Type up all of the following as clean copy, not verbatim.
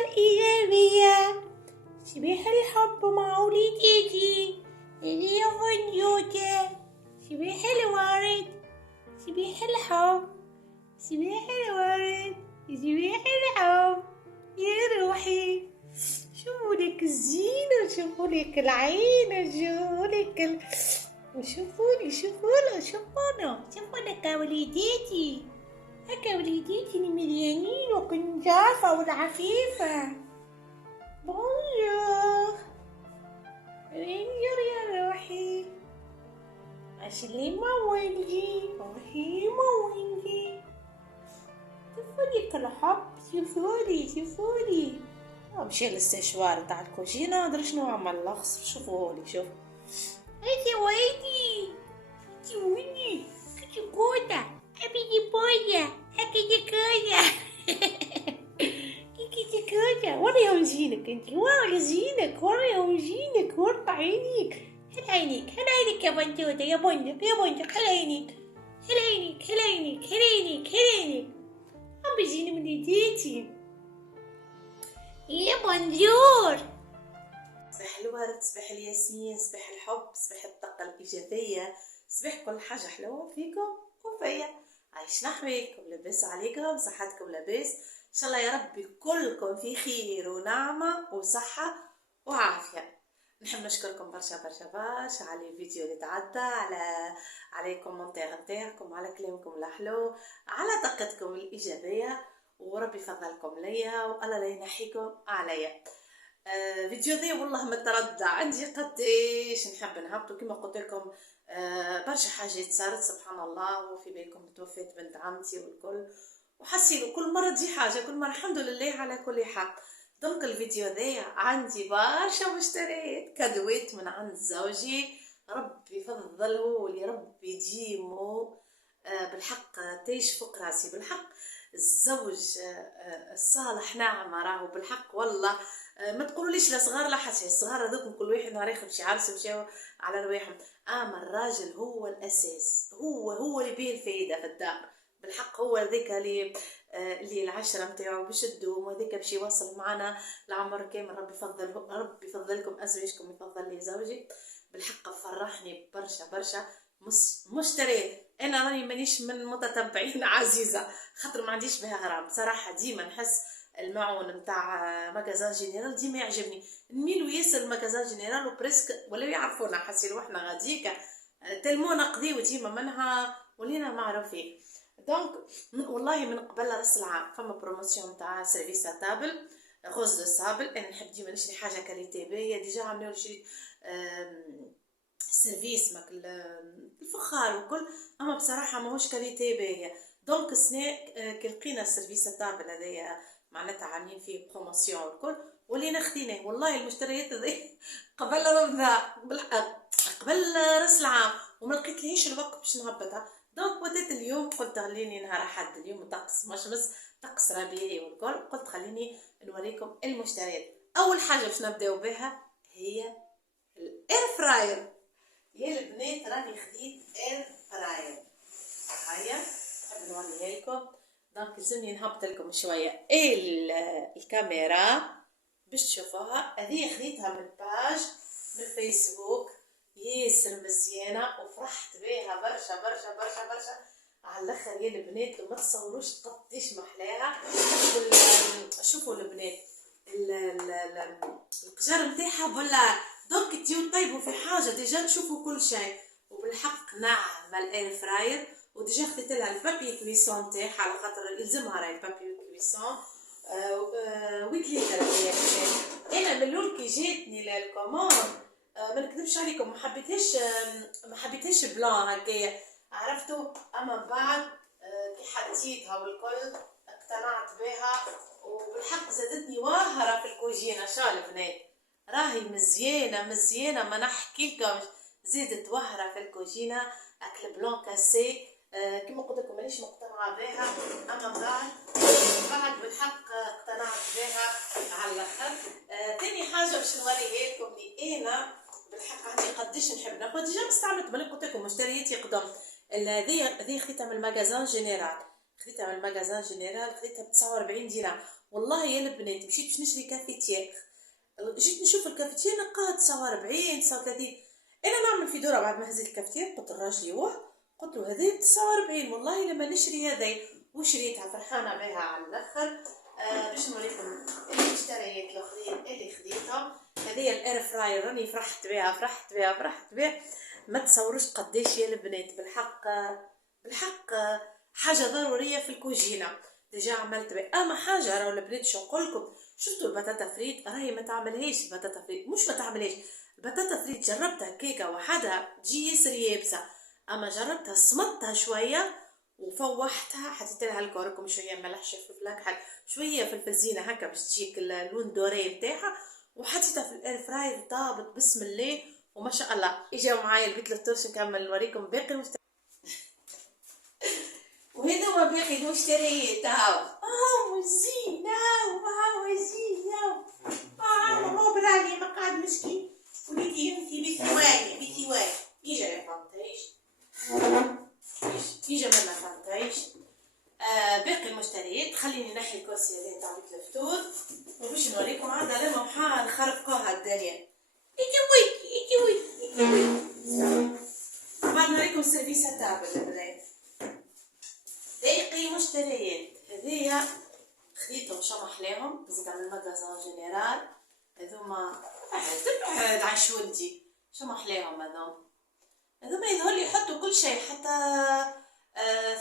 الإيجابية. صباح الحب مع وليدتي اللي فنجوتة. صباح الورد، صباح الحب، صباح الورد، صباح الحب يا روحي. شوفوا لك الزينة، شوفوا لك العين، شوفوا لك شوفوا لك يا وليدتي. هكا وليدتي المليانين وكنجافة والعفيفة. بونجور بونجور يا روحي. عسلامة والدي وهيمة وينجي. شوفولك الحب، شوفولي مشي للسشوار تاع الكوجينة ندري شنو عمل لخص. شوفولي شوف هاتي ويدي كنتي كوتا أبيدي بويا أكيدي كوتا كيكي كوتا. وريهم زينك انتي، وريهم زينك ورا عينيك. هل عينيك يا بنتوتة يا بندق هل عينيك عم بيجيني من يديتي يا بونجور. صباح الورد، صباح الياسمين، صباح الحب، صباح الطاقة الإيجابية، صباح كل حاجة حلوة فيكم وفيا. عايشنا حبيبكم، لاباس عليكم، صحتكم لاباس إن شاء الله يا ربي كلكم في خير ونعمة وصحة وعافية. نحب نشكركم برشا على الفيديو اللي تعدى، على كومنتير نتاعكم، على كلامكم الحلو، على طاقتكم الإيجابية، وربي يفضلكم ليا والله لا ينحيكم عليا. فيديو ذي والله متردع عندي قديش نحب نهبطو. كما قلت لكم برشا حاجات صارت سبحان الله، وفي بالكم توفيت بنت عمتي والكل، وحسيلو كل مرة تجي حاجة، كل مرة الحمد لله على كل حال. دونك الفيديو ذي عندي برشا مشتريات كادوات من عند زوجي، ربي يفضله ولي ربي يديمو بالحق تيش فوق راسي. بالحق الزوج الصالح نعمة راهو بالحق والله. ما تقولوا ليش لا صغار لا حتى الصغار هذوكم كل واحد نهار ياخذ شي عرس مشاو على رواحهم، اما الراجل هو الاساس، هو اللي بيه الفايده في الدار. بالحق هو ذاك اللي العشره نتاعو باش تدوم، وهذاك باش يوصل معنا العمر كامل. ربي يفضلكم ازواجكم، يفضل لي زوجي. بالحق فرحني برشا مشتريات. انا راني مانيش من متتبعين عزيزه، خاطر ما عنديش بها غرام بصراحه. ديما نحس المعون نتاع ماغازان جينيرال ديما يعجبني، نميلو ياسر الماغازان جينيرال وبريسك ولاو يعرفونا، حاسين روحنا غاديكا تلمو نقضيو ديما منها ولينا معروفين. دونك والله من قبل راس العام فما بروموسيون تاع سيرفيس تابل غوز دو سابل. انا نحب ديما نشري حاجه كاليتي باهيه، ديجا عملوا لي شريت سيرفيس ماك الفخار وكل، اما بصراحه ماهوش كاليتي باهيه. دونك السنه كي لقينا السيرفيس تابل هذايا معناتها عاملين فيه بروموسيون والكل، ولينا خديناه. والله المشتريات هذي قبل رمضان قبل راس العام، وما لقيتليش الوقت باش نهبطها. دونك بديت اليوم قلت خليني نهار احد، اليوم طقس مشمس طقس ربيعي والكل، قلت خليني نوريكم المشتريات. اول حاجه باش نبداو بها هي الاير فراير. يا البنات راني خديت اير فراير، هيا نحب نوريها لكم. دونك لازمني نهبط لكم شويه الكاميرا باش تشوفوها. هذه خديتها من باج من الفيسبوك، ياسر مزيانه وفرحت بها برشا على الاخر يا البنات. وما تصوروش قديش محلاها. شوفوا البنات القجار نتاعها ولا دونك تجيو طيبوا في حاجه ديجا تشوفوا كل شيء. وبالحق ناعمه الاير فراير، وديجا خديت لها البابي كويسون تاعها على خاطر يلزمها راهي البابي كويسون 8 لتر. انا من الاول كي جاتني للكوموند ما نكذبش عليكم ما حبيتهاش بلان هكايا عرفتوا، اما بعد كي حطيتها والكل اقتنعت بها. وبالحق زادتني واهره في الكوجينه. شال البنات راهي مزيانه ما نحكي لكمش، زادت واهره في الكوجينه. اكل بلون كاسي كما قلت لكم مانيش مقتنعه بها، اما بعد بالحق اقتنعت بها على الاخر. تاني حاجه باش نوريها لكم لي انا بالحق عندي قديش نحب ناخذ. ديجا استعملت ملي قلت لكم مشترياتي قدام. هذه خديتها من الماغازان جينيرال، خديتها ب 49 دينار. والله يا البنات مشيت باش نشري كافيتير، جيت نشوف الكافيتير نلقاها 49 39. انا نعمل في دوره بعد ما هزيت الكافيتير قلت لراجلي قلت له هذه 49 والله لما نشري هذه، وشريتها فرحانه بها على الاخر. باش نوريكم المشتريات الاخرين اللي خديتهم. هذه الاير فراير راني فرحت بها ما تصوروش قداش يا البنات. بالحق حاجه ضروريه في الكوجينه. ديجا عملت بها اما حاجه راهو البنات شو نقول لكم. شفتوا البطاطا فريت راهي ما تعملهاش البطاطا فريت، مش ما تعملهاش البطاطا فريت، جربتها كيكه وحدها تجي ياسر يابسه، اما جربتها صمتها شويه وفوحتها حطيت لها الكركم شويه ملح شويه فلفل شويه فلفل زينه هكا باش تجيك اللون دوري بتاعها، وحطيتها في الاير فراير طابت بسم الله وما شاء الله. اجاو معايا البيت للترش نكمل نوريكم باقي وهذا هو باقي المشتريات. هاو زينة وهاو زينة هاو برالي مقعد مسكين وليدي انتي بثواني يجا يا فهمتيش يجا ما فهمتيش. باقي المشتريات خليني نحي الكرسي هذا تاع بيت الفطور وباش نوريكم عاد لما محا نخربقوها الدنيا. ايكي بعد نوريكم السيرفيسة تاع البنات. باقي مشتريات هذيا خديتهم شو محلاهم زيد على المغازان جينيرال. هذوما تبعد عاش ولدي شو محلاهم هذوما يظهر يحطوا كل شيء حتى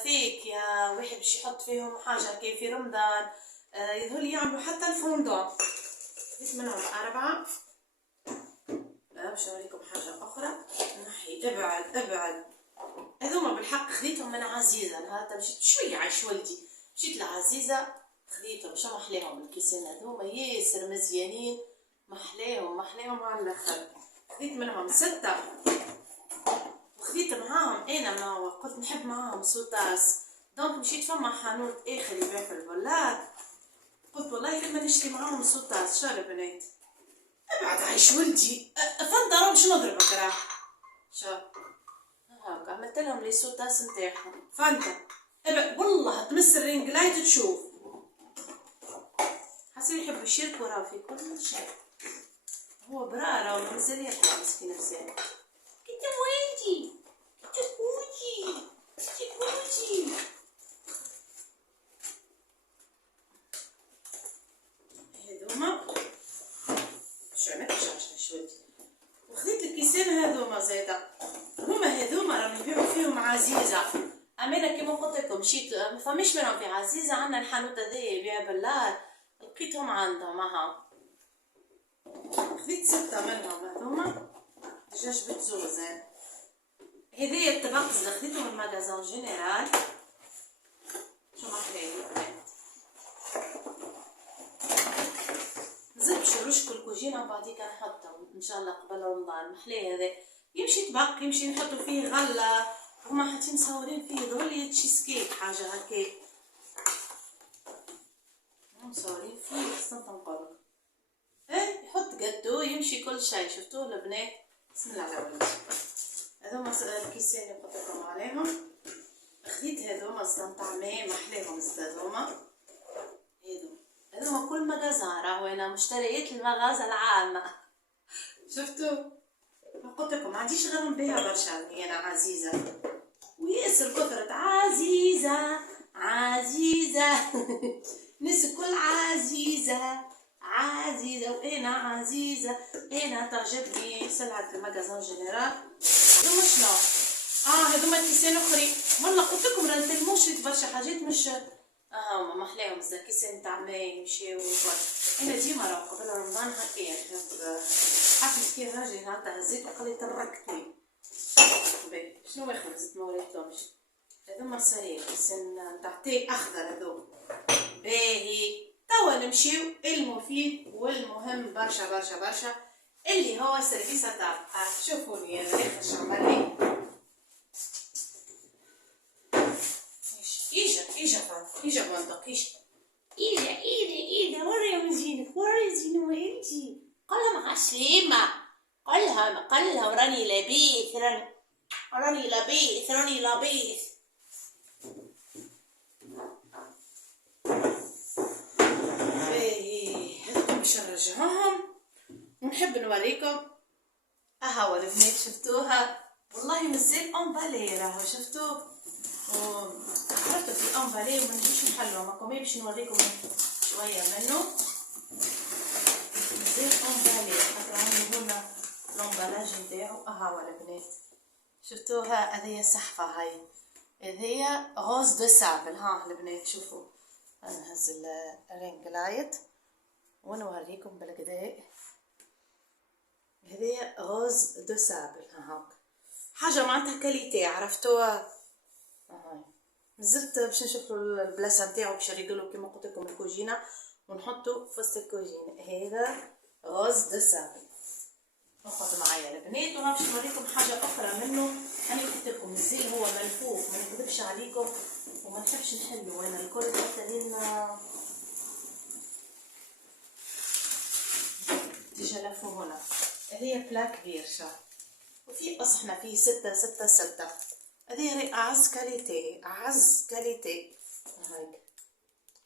فيك يا واحد باش يحط فيهم حاجه كيف في رمضان. يظهر يعملوا حتى الفوندون. خديت منهم 4. باش نوريكم حاجه اخرى نحي ابعد. هذوما بالحق خديتهم من عزيزه. نهار مشيت شويه عايش ولدي مشيت لعزيزه خديتهم شو محلاهم الكيسين هذوما ياسر مزيانين محلاهم على الاخر. خديت منهم 6 وخديت معاهم انا ما قلت نحب معاهم سوطاس. دونك مشيت فما حانوت اخر يبيع في البولات قلت والله لما نشتري معاهم سوطاس. شو البنات ابعد عايش ولدي فانت باش نضربك راه شو هاك عملت لهم لي سوطاس نتاعهم فانتا والله تمس الرينج لايت تشوف حسين يحبوا يشاركوا راهو في كل شيء. هو برا راهو مازال يطلع مسكين نفسه. كنت وينتي كوجي هذوما شو عملت شوية وخذيت الكيسين هذوما زايده. هذوما راهم يبيعوا فيهم عزيزه. انا كيما قلت لكم مشيت ما فماش منهم في عزيزه. عندنا الحانوت هذا يبيع بالله لقيتهم عندهم خذيت 6 منهم هذوما. ديجا جبت زوزين. هذايا الطباق اللي خذيته من ماغازان جينيرال شو محلاهم نزيد شروشك الكوجينه وبعديك نحطهم ان شاء الله قبل رمضان. محلاه هذا يمشي طبق يمشي نحطوا فيه غله. هما حاطين مصورين فيه ظهرلي تشيز كيك حاجه هكا مصورين فيه استنى نقولك يحط قدو يمشي كل شيء. شفتوه البنات بسم الله على ولدي. هذوما الكيسين اللي قلت لكم عليهم. خديت هذوما طعمين محلاهم هذوما كل مغازان راهو انا مشتريات المغازه العامه. شفتوا قلت لكم ما عنديش غير نبيع برشا انا عزيزه وياسر كثرت عزيزه ناس الكل عزيزه وانا عزيزه. انا تعجبني سلعه المغازان جينيرال. هذوما شنو هذوما كيسين اخرين والله قلت لكم راه نتلمو شريت برشا حاجات مش هما محلاهم بزاف كيسين تاع ماي يمشيو انا ديما راه قبل رمضان هكايا حق مسكين راجل نهار هزيت وقال لي تركتني شنو ياخذ زدت ما وريتلهمش. هذوما صاير كيسين تاع تاي اخضر هذوما باهي. توا نمشيو المفيد والمهم برشا اللي هو سيرفيسة تاع شوفوني انا ايش عملي. ايجا منطق ايجا وري زينك وانتي قلها مع السلامة قلها وراني لابيث باش نرجعوهم ونحب نوريكم. هاو البنات شفتوها والله مازال امبالي راهو شفتوا عرفتوا في امبالي وما نجيش نحلوها ماكم باش نوريكم شويه منه مازال امبالي خاطر عندي هنا الامبالاج نتاعو. هاو البنات شفتوها هذيا صحفه هاي هذيا غوز دو سابل. ها البنات شوفوا نهز الرينج لايت ونوريكم بالكدا. هذه غوز دو سابل هاك حاجه معناتها كاليتي عرفتوها. هاي نزلت باش نشوفوا البلاصه نتاعو باش نريقلو كيما قلت لكم الكوجينه ونحطو في وسط الكوجينه. هذا غوز دو سابل. ناخذ معايا البنات وانا باش نوريكم حاجه اخرى منه. انا قلت لكم مازال هو ملفوف ما نكذبش عليكم وما نحبش نحلو انا الكل حتى لين ديجا لفو هنا. هذه بلاك بيرشا وفي اصحنا فيه 666. هذه اعز كاليتي اعز كاليتي. هايك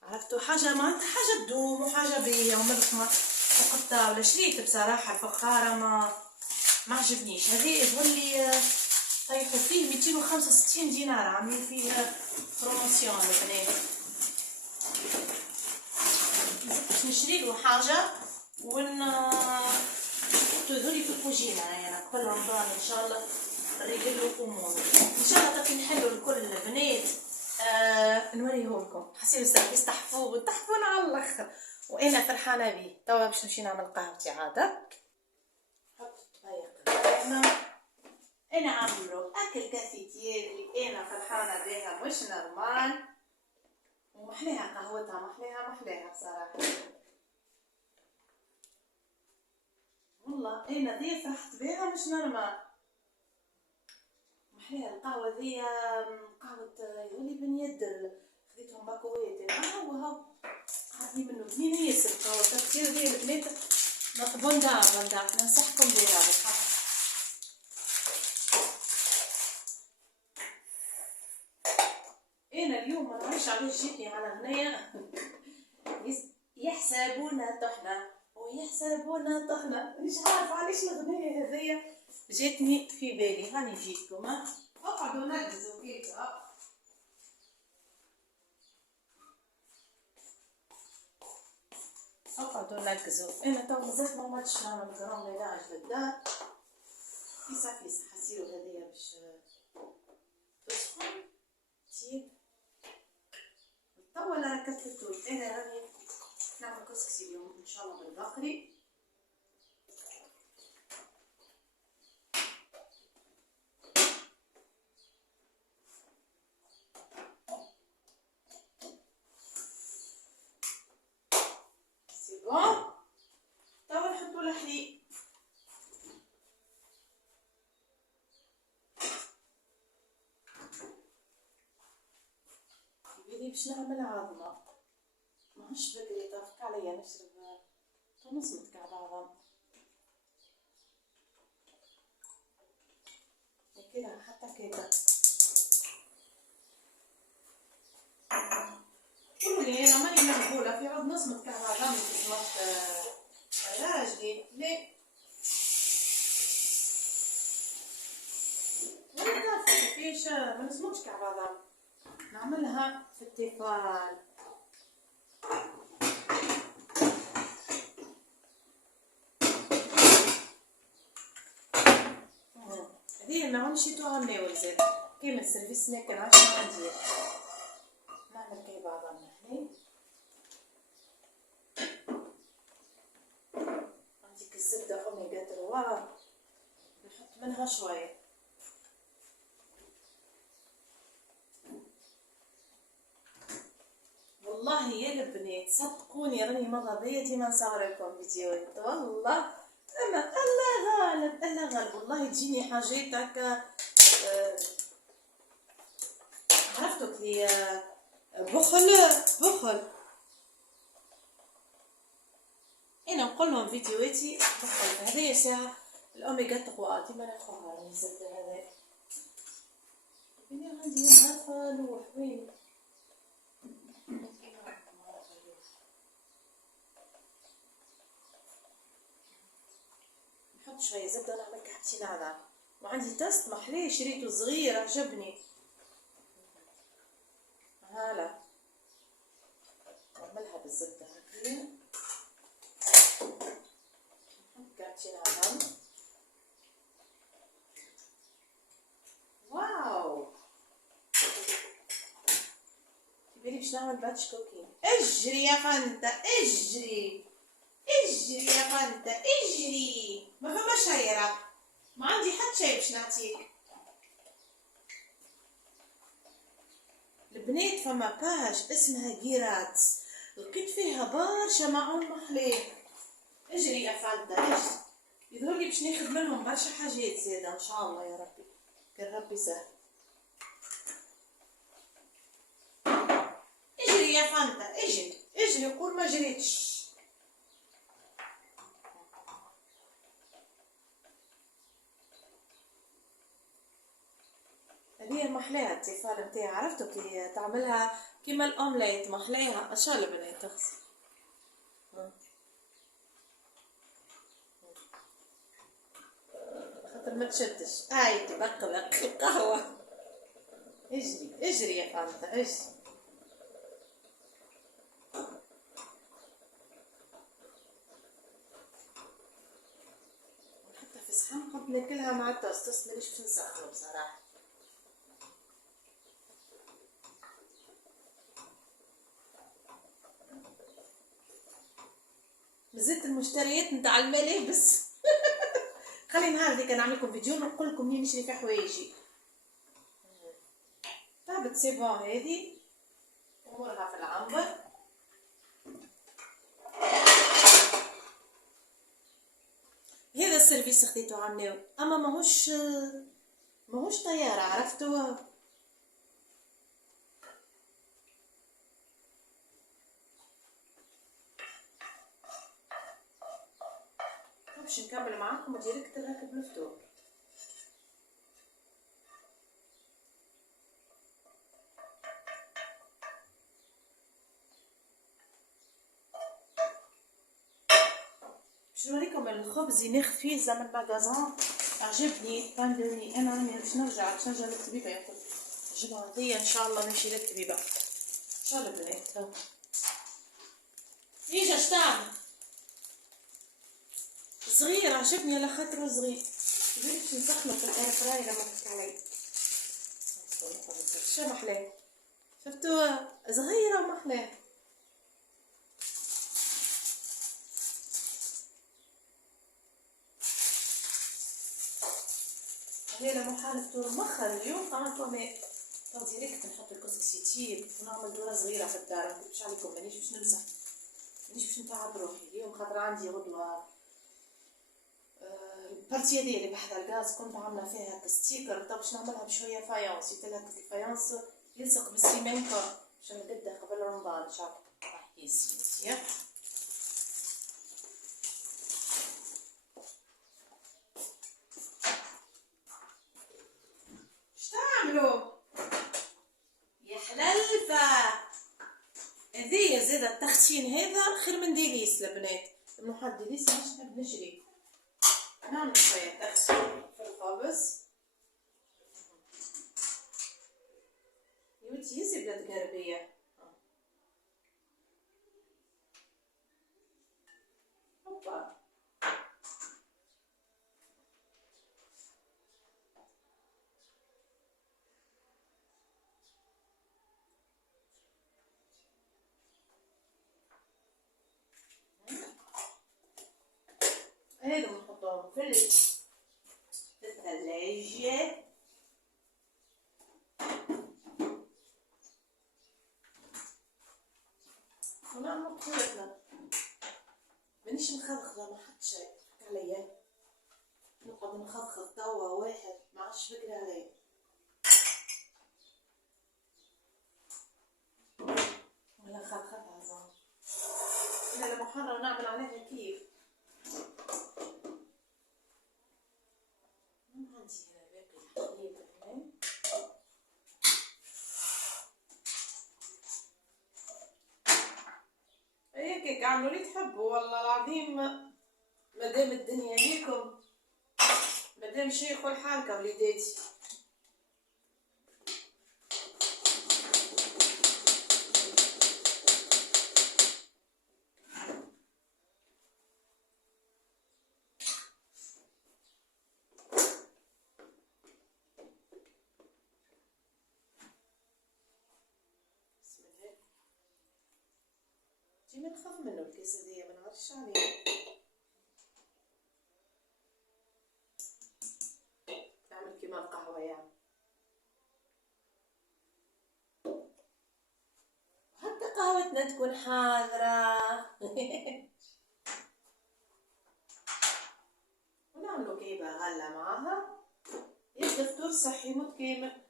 عرفتوا حاجه معناتها حاجه تدوم وحاجه بيه ومرخمه وقطه ولا شريت بصراحه الفخاره ما عجبنيش. هذه يظهر لي طيحوا فيه 265 دينار عاملين فيه بروموسيون البنات. باش نشري له حاجه تظهري في الكوجينه يعني قبل رمضان ان شاء الله نريقل له امور ان شاء الله تقي نحلوا الكل البنات. نوريه لكم حسيت يستحفوه تحفون على الاخر وانا فرحانه بيه. توا باش نمشي نعمل قهوتي عاده. حط طبيق انا عامله اكل كافيتير اللي انا فرحانه بها مش نورمال ومحليها قهوتها محليها بصراحه والله انا ذي فرحت بها مش نورمال. محليها القهوه ذي قهوه يولي بن يدر خذيتهم باكويت. هاو عادي منه بنين ياسر القهوه كثير ذي البنات بوندار ننصحكم بها بالحق. انا اليوم ما نعيش عليه جيتني على غنية يحسبونا طحنا مش عارفه علاش الغنية هذيا جاتني في بالي. هاني جيتكم اقعدوا نركزوا فيها. اقعدوا نركزوا. انا تو مازلت ما عملتش نعمل كرام ميلاج للدار. فيسا حسيروا هذيا باش تسخن تيب ولا كتفتوش. انا راني نعمل كسكسي اليوم ان شاء الله بالبقري. سي بون توا نحطو الحليب. يبيلي باش نعمل عظمه ماهوش بكري طافك عليا نشرب نص متكعب عظم كده حتى كده. قولوا لي انا ماني مقبوله في عود نص متكعب عظم في سمارت راجلي ليه ولا تعرفوا كيفاش ما نسموش كعب عظم نعملها في التيفال. هذه ما مشيتوها مناول زاد كيما السيرفيس لكن عشان ندير نعمل كيف عظم هنا. عندك الزبده اوميغا 3 نحط منها شويه. والله يا البنات صدقوني راني مغريتي ما نصورلكم فيديوهات والله اما الله غالب والله تجيني حاجات هكا عرفتوا كلي بخل انا نقول لهم فيديوهاتي بخل. هذه ساعه الاوميغا 3 ديما ناخذها راني زدت هذا بني عندي نعرفه لوح وين نحط شوية زبدة ونعمل كحكتين نعناع. وعندي تست محليه شريته صغير عجبني. هلا نعملها بالزبدة هكذا. نحط كحكتين نعناع. واو تبيلي باش نعمل باتش كوكين. اجري يا فانتا اجري اجري يا فانتا اجري، ما فماش هيرة، ما عندي حتى شي باش نعطيك. البنات فما باج اسمها جيرات لقيت فيها برشا معون محلاه. اجري يا فانتا اجري، يظهرلي باش ناخد منهم برشا حاجات زادا ان شاء الله يا ربي كان ربي سهل. اجري يا فانتا اجري اجري قول ما جريتش. هذه محلاها التيفال نتاعي، عرفتو كي تعملها كيما الاومليت محلاها. اشال البنات تغسل خاطر ما تشدش. هاي تبقلق القهوة. اجري اجري يا فانتا اجري. ونحطها في صحن قبل ناكلها مع التوست. مانيش باش نسخنو بصراحة. مازلت المشتريات نتاع الملابس. خلي نهار ذيك نعمل لكم فيديو نقول لكم منين نشري في حوايجي. طابت سي بون هذه امورها في العنبر. هذا السيرفيس خديتو عاملاه اما ماهوش طياره، عرفتو. باش نكمل معاكم ديريكت نركب الفطور. باش نوريكم الخبز ناخذ فيه زعما الماغازان عجبني باندوني. انا باش نرجع للطبيبه ياكل الجمعه هذيا ان شاء الله نمشي للطبيبه ان شاء الله. البنات هاو يجي اش تعمل صغير عجبني على خاطره صغير. باش نسخنه في الاير فراي لما تحط عليه شو محلاه. شفتوا صغيره ومحلاه. هذا محال فطور مخر اليوم. قعدت وما ديريكت نحط الكسكسيتير ونعمل دوره صغيره في الدار. مش عليكم مانيش باش نمسح، مانيش باش نتعب روحي اليوم خاطر عندي غدوه البارتيه ديالي بحذا الغاز كنت عامله فيها ستيكر. طب باش نعملها بشويه فايونس. يتلها الفايونس يلصق بالسيمنتو باش نبدا قبل رمضان ان شاء الله. يسير اش تعملوا يا حلالفه. هذيا زاده التختين هذا خير من ديليس البنات. نحط ديليس مش نحب نشري. نعمل شويه تختين في الخبز. يوتي يزي بلاد غربيه. هوبا هذا نحطهم في الثلاجة. ونعمل قوتنا. مانيش مخضخضة ما حط شي عليا. نقعد نخضخض توا واحد ما عادش فكرة عليا. ولا خضخضها زعما. انا لما حرة نعمل عليها كيف. عندي هنا باقي الحليب هنا. هيك اعملوا اللي تحبوا والله العظيم. مادام الدنيا ليكم مادام شيخوا الحركة وليداتي. بسم الله. ديما نخاف منه الكيس هذيا، ما نعرفش عليه. نعمل كيما القهوة يعني. حتى قهوتنا تكون حاضرة. ونعملو كيبة غلة معاها، يبدا فطور صحي متكامل.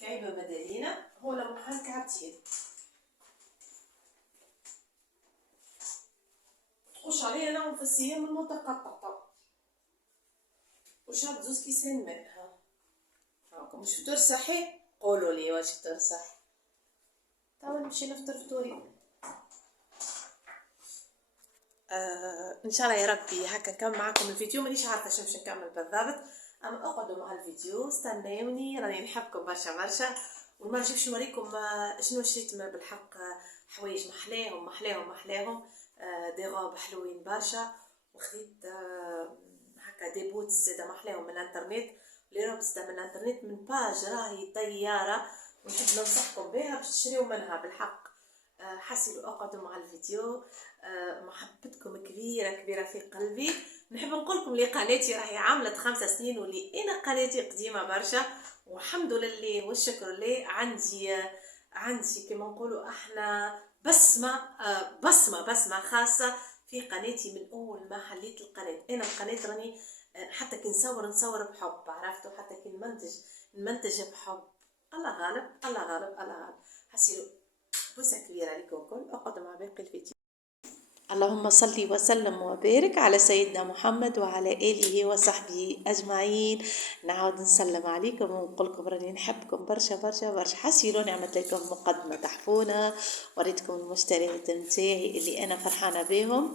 كعيبة مدارينا هو لمحل كعبتين، تخش عليها نعم في الصيام المتقطعة وشرب 2 كيسان منها. راكم مش فطور صحي؟ قولوا لي واش فطور صحي. توا نمشي نفطر فطوري. ان شاء الله يا ربي هكا نكمل معكم الفيديو. مانيش عارفه شنو باش نكمل بالضبط، اما اقعدوا مع الفيديو استناوني، راني نحبكم برشا برشا. والمره الجايه باش نوريكم شنو شريت بالحق، حوايج محلاهم دي غوب حلوين برشا. وخذيت هكا دي بوتس زاده محلاهم من الانترنت، لي روب زاده من الانترنت من باج راهي طياره، ونحب ننصحكم بها باش تشريو منها بالحق. حسيلوا اقعدوا مع الفيديو. محبتكم كبيرة في قلبي. نحب نقولكم لي قناتي راهي عملت 5 سنين، واللي انا قناتي قديمة برشا، والحمد لله والشكر لله. عندي كما نقولوا احنا بصمة خاصة في قناتي. من اول ما حليت القناة، انا القناة راني حتى كي نصور بحب، عرفتوا، حتى كي نمنتج بحب. الله غالب. حسيلوا بوسة كبيرة عليكم الكل. اقعدوا مع باقي الفيديو. اللهم صل وسلم وبارك على سيدنا محمد وعلى آله وصحبه أجمعين. نعاود نسلم عليكم ونقولكم راني نحبكم برشا برشا برشا. حسيلوني عملت لكم مقدمة تحفونة، وريتكم المشتريات نتاعي اللي أنا فرحانة بهم.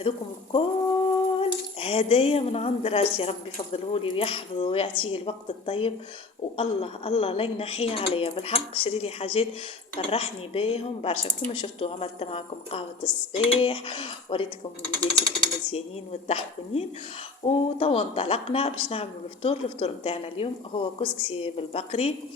هذوكم الكل هدايا من عند راجلي، ربي يفضلهولي ويحفظه ويعطيه الوقت الطيب، والله لا ينحيها عليا بالحق. شري لي حاجات فرحني بهم برشا. كما شفتوا عملت معكم قهوة الصباح، وريتكم وليداتي المزيانين والضحكونين، وتوا انطلقنا باش نعملوا الفطور متاعنا اليوم هو كسكسي بالبقري،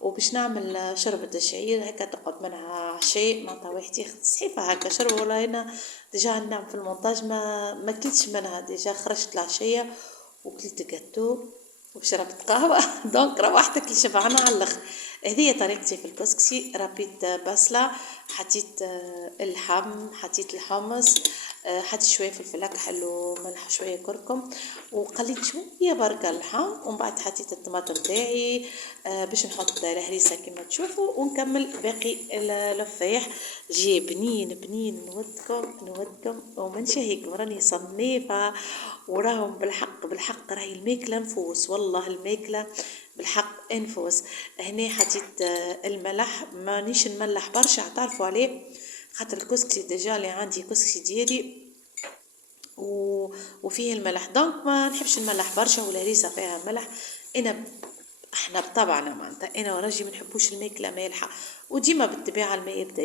وباش نعمل شربة الشعير هكا تقعد منها عشاء معناتها واحد ياخذ صحيفة هكا شربة. والله انا ديجا نعمل في المونتاج ما كلتش منها، ديجا خرجت العشية وكلت جاتو وشربت قهوة. دونك روحت كل شبعانة على الاخر. هذه طريقتي في الكسكسي. ربيت بصلة، حطيت اللحم، حطيت الحمص، حطيت شويه فلفل اكحل وملح شويه كركم، وقليت شويه بركه اللحم، ومن بعد حطيت الطماطم تاعي باش نحط الهريسه كما تشوفوا، ونكمل باقي الفايح. جي بنين نودكم ومن شهيكم. راني صنيفه وراهم بالحق راهي الماكله نفوس، والله الماكله بالحق انفوس. هنا حطيت الملح، مانيش نملح برشا تعرفوا عليه، خاطر الكسكسي ديجا اللي عندي كسكسي ديالي وفيه الملح، دونك ما نحبش نملح برشا، والهريسه فيها ملح. احنا بطبعنا معناتها انا وراجي ما نحبوش الماكله مالحه، وديما بالطبيعه الماء يبدا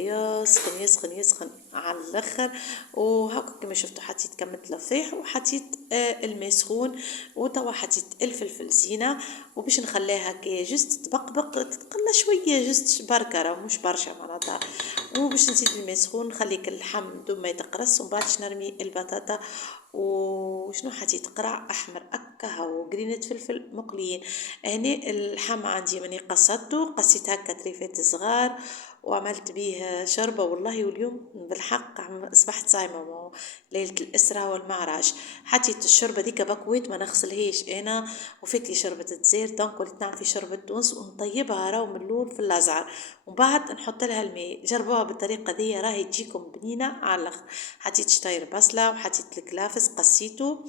يسخن على الاخر. وهاكا كما شفتوا حطيت كملت لفاح وحطيت الماء سخون، وتوا حطيت الفلفل زينه، وباش نخليها كي جست تبقبق تتقلى شويه جست بركه، راه مش برشا معناتها. وباش نزيد الماء سخون نخليك اللحم دوم ما يتقرص، ومن بعد نرمي البطاطا. وشنو حطيت قرع احمر اكا وقرينة فلفل مقليين. هنا اللحم عندي ماني قصيت هكا تريفات صغار وعملت بيه شربة. والله واليوم بالحق اصبحت صايمة ليلة الاسرة والمعراج. حطيت الشربة ديك بكويت ما نغسلهاش انا، وفيت لي شربة الزير، دونك وليت نعمل في شربة تونس ونطيبها راهو من اللول في الازعر، وبعد نحط لها الماء. جربوها بالطريقة دي راهي تجيكم بنينة على الاخر. حطيت شطير بصلة وحطيت الكلافس قسيته،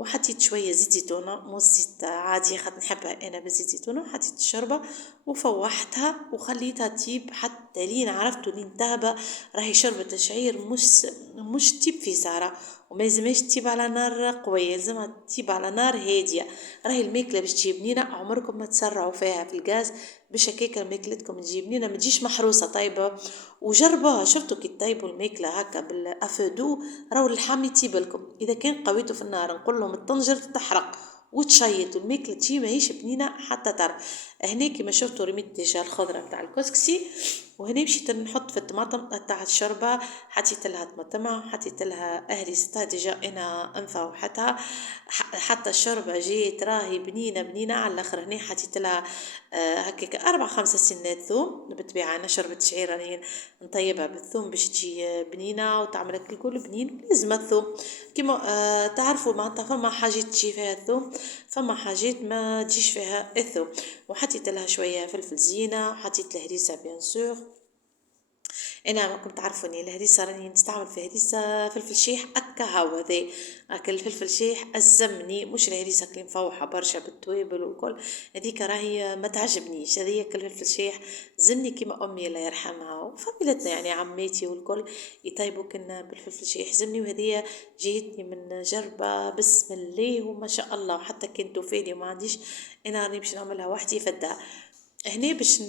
وحطيت شويه زيت زيتونه مو زيت عادي خاطر نحبها انا بزيت زيتونه، وحطيت الشوربه وفوحتها وخليتها تيب حتى لين عرفتوا لين تهبى. راهي شوربه الشعير مش تيب في ساره، وما يلزمهاش تجيب على نار قويه، لازمها تجيب على نار هاديه. راهي الماكله باش تجيب بنينه، عمركم ما تسرعوا فيها في الغاز باش هكاك ماكلتكم تجيب بنينه، ما تجيش محروسه طيبه. وجربوها شفتوا كي طيبوا الماكله هكا بالافدو، راهو اللحم يطيب لكم. اذا كان قويتوا في النار نقول لهم الطنجر تحرق وتشيط والماكله تجي ماهيش بنينه حتى ترى. هنا كيما شفتوا رميت ديجا الخضره نتاع الكسكسي، وهنا مشيت نحط في الطماطم تاع الشوربه، حطيت لها طماطمه، حطيت لها هريستها ديجا انا نفوحتها. حتى الشوربه جيت راهي بنينه بنينه على الاخر. هنا حطيت لها هكاك 4-5 سنات ثوم. بالطبيعه انا شربت شعير راني نطيبها بالثوم باش تجي بنينه وتعمل الكل بنين، لازم الثوم كيما تعرفوا معناتها. فما حاجات تجي فيها الثوم، فما حاجات ما تجيش فيها الثوم. وحطيت لها شويه فلفل زينه، وحطيت الهريسه بيان سور. انا ما كنت عارفوني الهريسه راني نستعمل في هريسه فلفل شيح اكا هاو هذا. اكل الفلفل شيح الزمني، مش الهريسه كلي مفوحه برشا بالتوابل والكل، هذيك راهي ما تعجبنيش. هذه كل الفلفل شيح زمني كيما امي الله يرحمها وفاميلتنا يعني عماتي والكل يطيبوا كنا بالفلفل شيح زمني. وهذه جيتني من جربه بسم الله وما شاء الله، وحتى كنت توفاني وما عنديش انا راني باش نعملها وحدي في الدار. هنا باش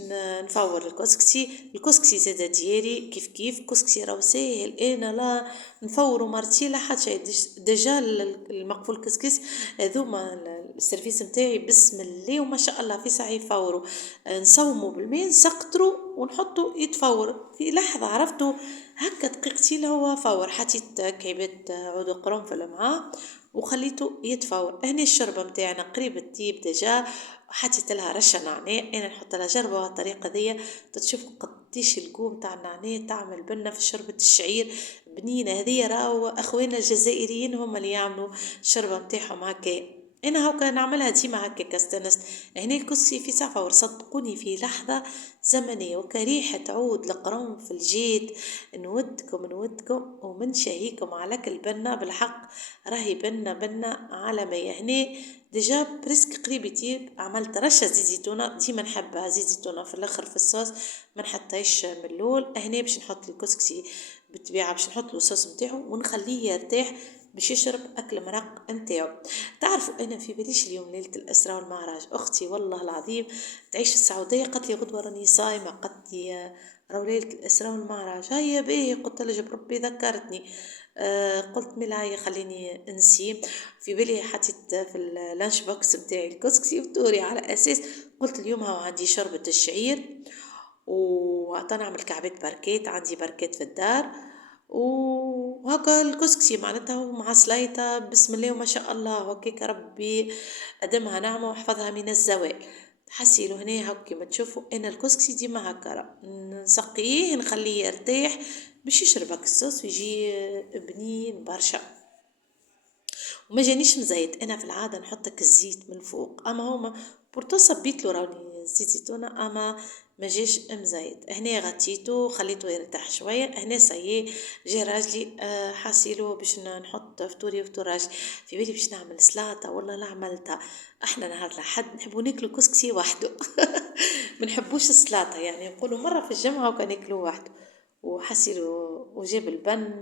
نفور الكسكسي زاده ديالي كيف كسكسي راهو ساهل. انا لا نفورو مرتين لا حتى شي ديجا المقفول كسكس هذوما السيرفيس نتاعي بسم الله وما شاء الله في ساعه يفوروا. نصوموا بالماء نسقطروا ونحطوا يتفور في لحظه، عرفتوا هكا دقيقتين هو فور. حطيت كعبات عود قرنفل معاه وخليته يتفور. هنا الشوربه نتاعنا قريب الطيب ديجا، حطيت لها رشه نعناع. انا نحط لها جربوا الطريقه ذي تشوفوا قديش القوم تاع النعناع تعمل بنا في شوربه الشعير بنينه. هذه راهو اخواننا الجزائريين هم اللي يعملوا الشوربه نتاعهم هكا. انا هاكا نعملها ديما هكا كاستنست. هنا الكسكسي في ساعه وصدقوني في لحظه زمنيه وكريحه عود القرنفل جيت نودكم ومن شهيكم على كل بنا بالحق. راهي بنا على ما هنا ديجا بريسك قريب يطيب. عملت رشه زيت زيتونه، ديما نحبها زيت زيتونه في الاخر في الصوص ما نحطيش من الاول. هنا باش نحط الكسكسي بالطبيعه باش نحط له الصوص نتاعو ونخليه يرتاح باش يشرب اكل مرق نتاعو. تعرفوا انا في باليش اليوم ليله الاسراء والمعراج، اختي والله العظيم تعيش في السعوديه قالت لي غدوه راني صايمه، قالت لي راهو ليله الاسراء والمعراج. هيا باهي قلت لها جب ربي ذكرتني. قلت ملاي خليني نسيم في بالي. حطيت في اللانش بوكس نتاعي الكسكسي وتوري على اساس قلت اليوم هاو عندي شوربه الشعير وعطانا نعمل كعبات بركات، عندي بركات في الدار وهكا الكسكسي معناتها مع سلايطه بسم الله وما شاء الله. هكاك ربي ادمها نعمه وحفظها من الزوال. حسيلو هنا هاك كيما تشوفوا انا الكسكسي ديما هكا نسقيه نخليه يرتاح باش يشرب هاك الصوص ويجي بنين برشا وما جانيش مزيت. انا في العاده نحطك الزيت من فوق، اما هما بورتو صبيت له راني زيت زيتونه اما ما جاش مزيت. هنا غطيته خليته يرتاح شويه. هنا سايي جا راجلي حاسيلو باش نحط فطوري وفطور راجلي. في بالي باش نعمل سلاطه والله لا عملتها. احنا نهار لحد نحبوا ناكلوا كسكسي وحده ما نحبوش السلاطه، يعني نقولوا مره في الجمعه وكان ناكلوه وحده. وحسيلو وجاب البن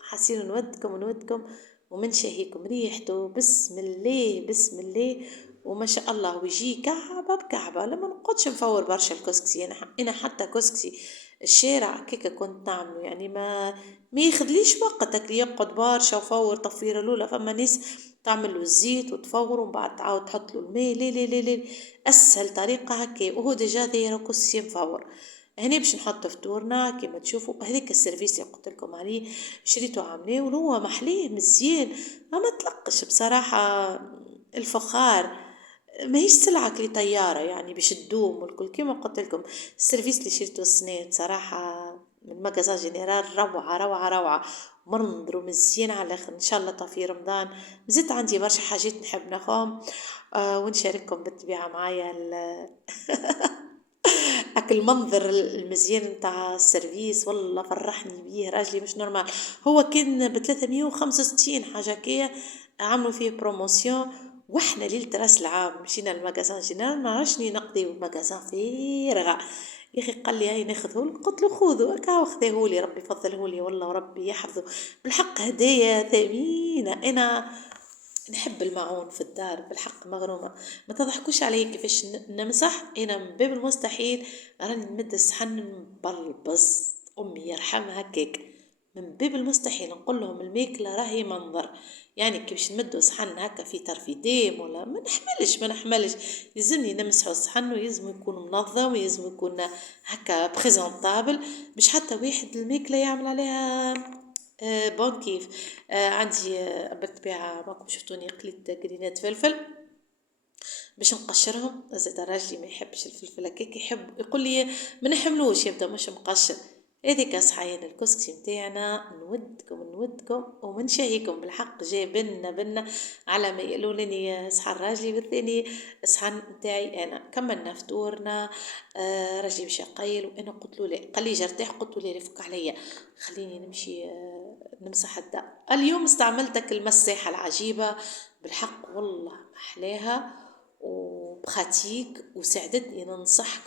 حسيلو نودكم ومن شهيكم ريحته بسم الله بسم الله وما شاء الله. ويجي كعبه بكعبه. لما نقعدش نفور برشا الكسكسي انا حتى كسكسي الشارع كيكا كنت نعمله يعني ما ياخذليش وقتك يقعد برشا وفور طفيره الاولى. فما ناس تعمل له الزيت وتفور ومن بعد تعاود تحط له الماء. لا اسهل طريقه هكا وهو ديجا داير كسكسي مفور. هنا باش نحط فطورنا كيما تشوفوا. هذيك السيرفيس اللي قلت لكم عليه شريته عاملاه وهو محليه مزيان ما تلقش بصراحه. الفخار ماهيش سلعه كلي طياره يعني باش تدوم والكل. كيما قلت لكم السيرفيس اللي شريته السنه صراحه من ماغازان جينيرال روعه منظر ومزيان على الاخر. ان شاء الله طافي رمضان زدت عندي برشا حاجات نحب ناخذهم ونشارككم بالطبيعه معايا اكل المنظر المزيان نتاع السيرفيس والله فرحني بيه راجلي مش نورمال. هو كان ب 365 حاجه كيه عملوا فيه بروموسيون، واحنا ليلة راس العام مشينا المجازان جينيرال، ما عرفني نقضي المجازان فارغة. يا اخي قال لي هاي ناخذه، قلت له خذه هكا، واخذه ربي فضله لي والله وربي يحفظه. بالحق هدايا ثمينة. انا نحب المعون في الدار بالحق مغرومة. ما تضحكوش علي كيفاش نمسح انا من باب المستحيل راني نمد الصحن نبلبص، امي يرحمها هكاك من باب المستحيل. نقول لهم الماكله راهي منظر، يعني كيفاش نمدوا صحن هكا في ترفيديم ولا ما نحملش. يلزمني نمسحوا الصحن ويلزم يكون منظم ويلزم يكون هكا بريزونطابل، باش حتى واحد الماكله يعمل عليها بون كيف. عندي بالطبيعة ماكم شفتوني قليت قرينات فلفل باش نقشرهم. زاد راجلي ما يحبش الفلفل هكاك، يحب يقول لي ما نحملوش، يبدا مش مقشر. هذيك صحيان الكسكسي نتاعنا نودكم ومنشهيكم بالحق. جاي بنا على ما يقولونني صحن راجلي بالثاني صحن نتاعي انا. كملنا فطورنا. راجلي باش يقيل وانا قلت له لا، قال لي جا ارتاح، قلت له لا رفق عليا خليني نمشي نمسح الدار. اليوم استعملتك المساحة العجيبة بالحق والله محلاها وبخاتيك وساعدتني.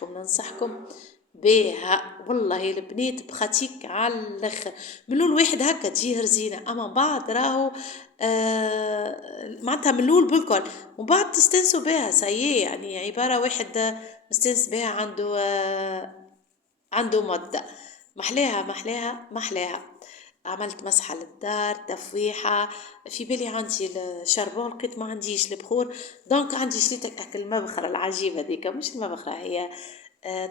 ننصحكم بيها والله البنات بخاتيك على الاخر. ملول واحد هكا تجيه رزينة، اما بعد راهو معناتها ملول بالكل ومن بعد تستنسوا بها سيئة. يعني عبارة واحد مستنس بها عنده مدة. محلاها. عملت مسحة للدار، تفويحة. في بالي عندي الشربون لقيت ما عنديش البخور، دونك عندي شريت اكل المبخرة العجيبة ديك، مش المبخرة هي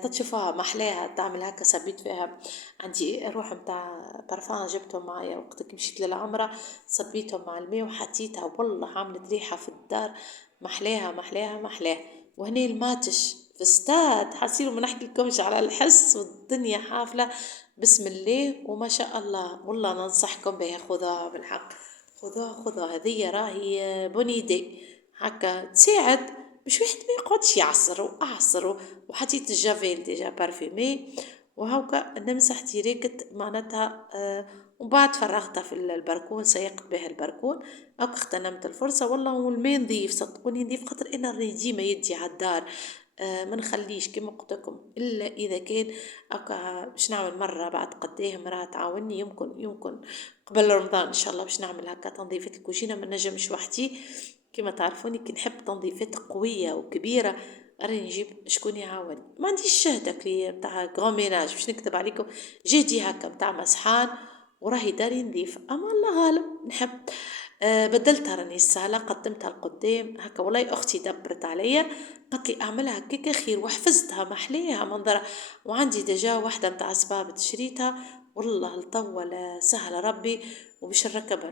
تتشوفها محلاها تعمل هكا. صبيت فيها عندي روح متاع برفان جبتهم معايا وقت مشيت للعمرة، صبيتهم مع الماء وحطيتها والله عملت ريحة في الدار. محلاها. وهني الماتش في استاد حسيروا ما نحكي لكمش على الحس والدنيا حافلة بسم الله وما شاء الله. والله ننصحكم بها، خذوها بالحق، خذوها هذه راهي بونيدي هكا تساعد باش واحد ما يقعدش يعصر. وحطيت الجافيل ديجا بارفيمي وهاكا نمسح ديريكت معناتها. ومن بعد فرغتها في البركون، سيقت بها البركون هاكا اغتنمت الفرصة والله. والماء نظيف صدقوني نظيف، خاطر انا راني ديما يدي على الدار. ما نخليش كما قلت لكم الا اذا كان هكا باش نعمل مره بعد قديه مراه تعاوني. يمكن قبل رمضان ان شاء الله باش نعمل هكا تنظيفات الكوجينه. ما نجمش وحدي كما تعرفوني كي نحب تنظيفات قويه وكبيره راني نجيب شكون يعاوني. ما عنديش شهدة كلي بتاع غرام ميناج باش نكتب عليكم، جهدي هكا بتاع مسحان وراهي داري نظيف. اما الله غالب نحب بدلتها راني السهلة قدمتها لقدام هكا. والله اختي دبرت عليا قالت لي اعملها هكاك خير، وحفظتها محليها منظرة. وعندي دجا واحدة متاع سبابة شريتها والله لطول سهل ربي. وباش نركبها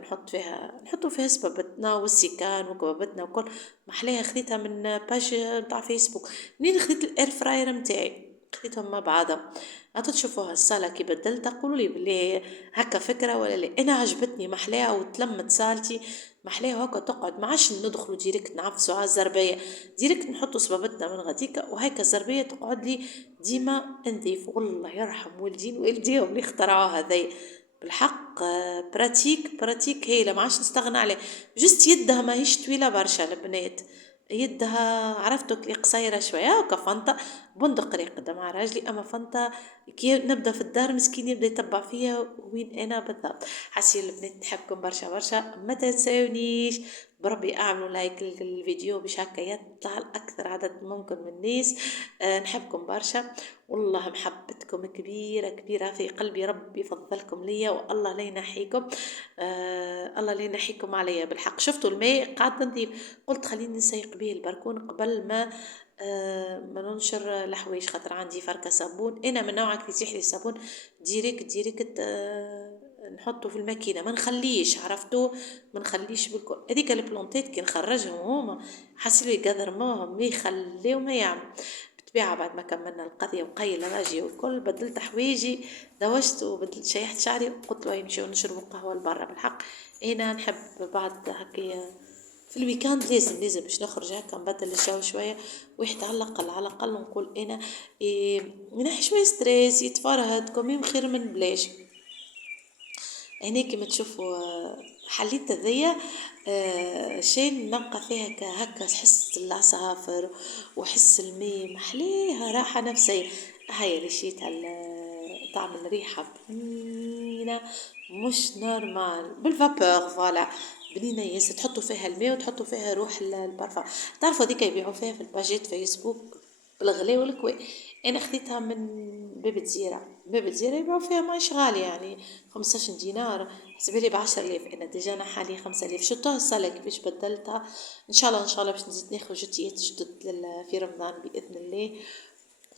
نحطوا فيها سبابتنا والسيكان وكبابتنا وكل محليها. خذيتها من باج متاع فيسبوك. منين خذيت الاير فراير متاعي خذيتهم مع بعضهم. تشوفوها الصالة كي بدلتها قولوا لي بلي هكا فكرة ولا لا. انا عجبتني محلاها وتلمت سالتي محلاها هكا تقعد. ما عادش ندخلوا ديريكت نعفسوا على الزربية، ديريكت نحطوا صبابتنا من غديكا وهيك الزربية تقعد لي ديما نظيف. والله يرحم والديهم اللي اخترعوا هذي بالحق. براتيك هي ما عادش نستغنى عليه. جست يدها ماهيش طويلة برشا البنات، يدها عرفتوا كلي قصيرة شوية وكفنطة بندق قدام مع راجلي. اما فنطة كي نبدا في الدار مسكين يبدا يتبع فيا وين انا بالضبط. حسين البنات نحبكم برشا ما تنسونيش بربي اعملوا لايك للفيديو باش هكا يطلع الاكثر عدد ممكن من الناس. نحبكم برشا والله محبتكم كبيرة في قلبي. ربي يفضلكم ليا والله لا ينحيكم. الله لا ينحيكم عليا بالحق. شفتوا الماء قاعد نظيف قلت خليني نسيق به البركون قبل ما ننشر الحوايج، خاطر عندي فركة صابون. انا من نوعك اللي تحلي الصابون ديريكت نحطه في الماكينه ما نخليش عرفتو ما نخليش بالكل. هذيك البلونتيت كي نخرجهم هما حسيلو يقدرموهم ما يخليو ما يعمل. بالطبيعه بعد ما كملنا القضيه وقيل راجي والكل بدلت حوايجي دوشت وبدلت شيحت شعري وقلت له نمشيو نشربوا قهوه لبرا. بالحق انا نحب بعد هكا في الويكاند لازم باش نخرج هكا نبدل الجو شويه. واحد على الاقل نقول انا ينحي شويه ستريس يتفرهد كوميم خير من بلاش. هنا كما تشوفوا حليت هذيا شين نلقى فيها هكا حس العصافر وحس الماء محليها راحة نفسية. هاي رشيتها تعمل ريحة بنينة مش نورمال بالفابور فوالا بنينة ياسر. تحطوا فيها الماء وتحطوا فيها روح البرفان. تعرفوا هذيك يبيعوا فيها في الباجيت فيسبوك بالغلاء والكوي. انا خديتها من باب زيرة. باب زيرة يبيعوا فيها ماش غالي يعني 15 دينار حسبي لي ب10,000. انا ديجا انا حالي 5,000 شفتوها السنة كيفاش بدلتها. ان شاء الله ان شاء الله باش نزيد ناخذ جديات جدد في رمضان باذن الله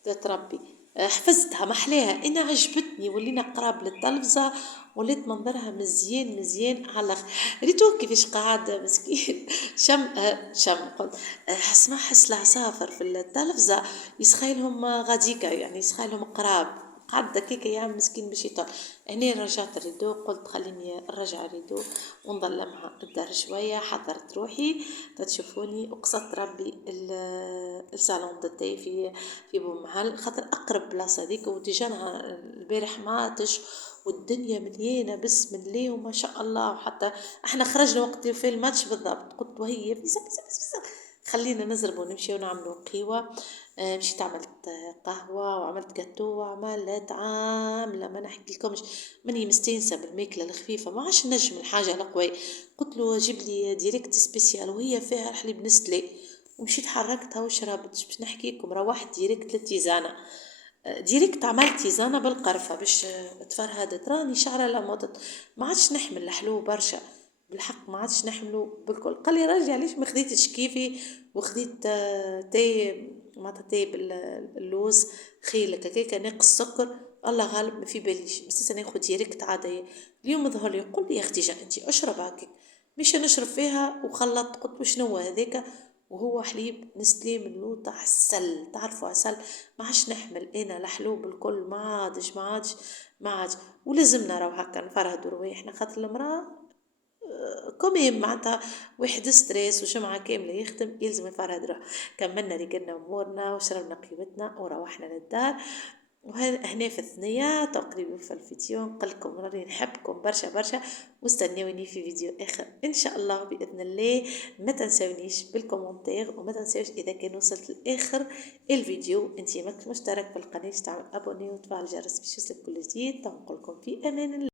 قدرة ربي. حفظتها محلاها انا عجبتني ولينا قراب للتلفزة وليت منظرها مزيان مزيان على الاخر. ريتو كيفاش قاعد مسكين شم قلت حس العصافر في التلفزة يسخيلهم غاديكا يعني يسخيلهم قراب قعد دقيقة يا مسكين باش يطول. هنا رجعت الريدو قلت خليني نرجع الريدو ونظلمها الدار شوية. حضرت روحي تشوفوني وقصدت ربي الصالون دتاي في بومهل خاطر اقرب بلاصة ذيك وديجا البارح ماتش والدنيا مليانة بسم الله وما شاء الله. وحتى احنا خرجنا وقت في الماتش بالضبط قلت وهي فيسا خلينا نزربوا ونمشي ونعملوا قهوة. مشيت عملت قهوة وعملت جاتو وعملت عاملة ما نحكي لكمش مني مستانسة بالماكلة الخفيفة ما عادش نجم الحاجة القوي. قلت له جيب لي ديريكت سبيسيال وهي فيها الحليب نستلي ومشيت حركتها وشربت. باش نحكي لكم روحت ديريكت للتيزانة. ديريكت عملت تيزانة بالقرفة باش تفرهدت راني شعرة لموتت ما عادش نحمل الحلو برشا بالحق ما عادش نحملو بالكل. قال لي راجع ليش ما خديتش كيفي وخديت تاي معناتها تاي باللوز خيلك هكاك ناقص سكر. الله غالب ما في باليش بس انا ناخد ديريكت عادية. اليوم ظهر لي يقول لي يا اختي انت اشرب هكاك مش نشرب فيها وخلطت قلت وشنو هذاك وهو حليب نستلي من لوطة عسل. تعرفوا عسل ما عادش نحمل انا الحلوب الكل ما عادش ولازمنا راو هكا نفرهدوا روايحنا خاطر المراه كومي معناتها واحد ستريس وجمعة كاملة يخدم يلزم يفرهد روح. كملنا ريقلنا امورنا وشربنا قهوتنا وروحنا للدار. وهنا في الثنية تقريبا في الفيديو نقلكم راني نحبكم برشا برشا واستناوني في فيديو اخر ان شاء الله باذن الله. ما تنسونيش بالكومنتير وما تنسوش اذا كان وصلت لاخر الفيديو انتي ماك مشترك بالقناه تعمل ابوني وتفعل الجرس باش يوصلك كل جديد. نقولكم في امان الله.